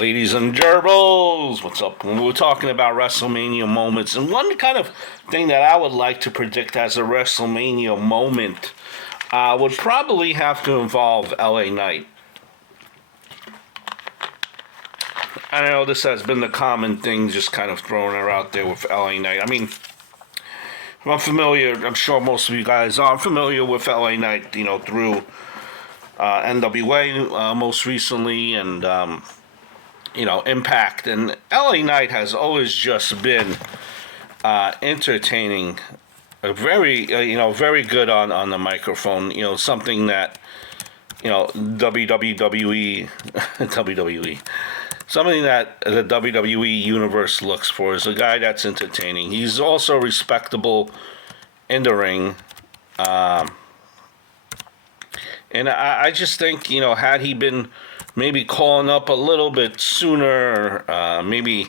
Ladies and gerbils, what's up? We're talking about WrestleMania moments, and one kind of thing that I would like to predict as a WrestleMania moment would probably have to involve LA Knight. I know this has been the common thing, just kind of throwing her out there with LA Knight. I mean, I'm familiar, I'm sure most of you guys are familiar with LA Knight, through NWA most recently, and Impact. And LA Knight has always just been entertaining, very good on the microphone. Something that WWE, WWE, something that the WWE universe looks for is a guy that's entertaining. He's also respectable in the ring. And I just think, had he been maybe calling up a little bit sooner, maybe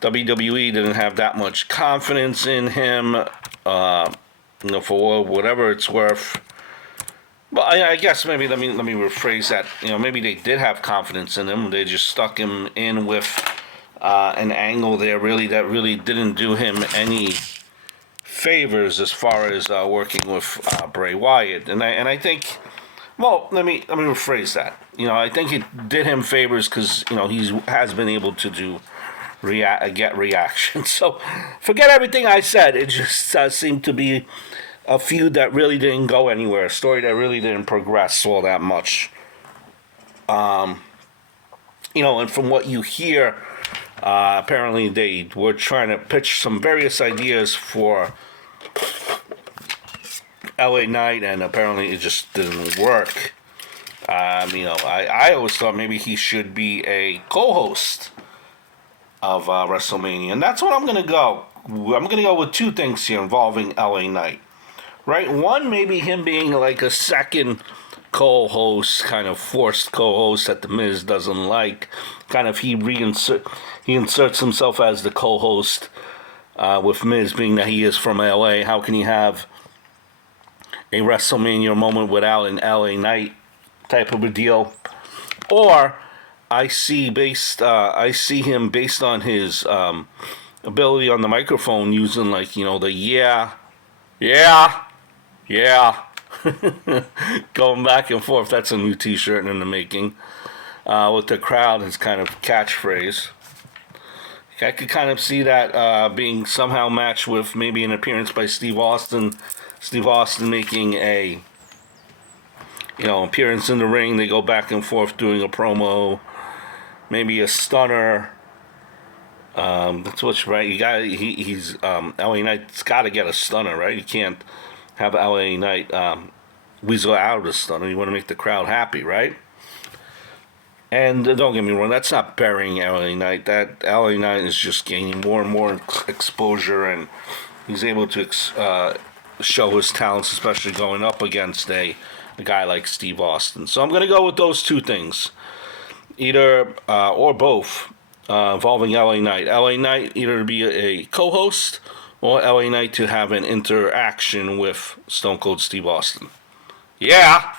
WWE didn't have that much confidence in him, for whatever it's worth. But I guess maybe let me rephrase that. Maybe they did have confidence in him. They just stuck him in with an angle there that really didn't do him any favors as far as working with Bray Wyatt. And I think, well, let me rephrase that. I think it did him favors because he has been able to get reaction. So forget everything I said. It just seemed to be a feud that really didn't go anywhere, a story that really didn't progress all that much. And from what you hear, apparently they were trying to pitch some various ideas for LA Knight, and apparently it just didn't work. I always thought maybe he should be a co-host of WrestleMania, and that's what I'm going to go. I'm going to go with two things here involving LA Knight. Right? One, maybe him being like a second co-host, kind of forced co-host that The Miz doesn't like. Kind of he inserts himself as the co-host with Miz, being that he is from LA. How can he have a WrestleMania moment without an LA Knight type of a deal? Or I see him based on his ability on the microphone using the yeah, going back and forth. That's a new T-shirt in the making. With the crowd, his kind of catchphrase. I could kind of see that being somehow matched with maybe an appearance by Steve Austin. Steve Austin making a appearance in the ring. They go back and forth doing a promo, maybe a stunner. That's what's right. He's LA Knight's got to get a stunner, right? You can't have LA Knight weasel out of the stunner. You want to make the crowd happy, right? And don't get me wrong, that's not burying LA Knight. That LA Knight is just gaining more and more exposure, and he's able to show his talents, especially going up against a guy like Steve Austin. So I'm going to go with those two things, either or both, involving LA Knight. LA Knight either to be a co-host or LA Knight to have an interaction with Stone Cold Steve Austin. Yeah!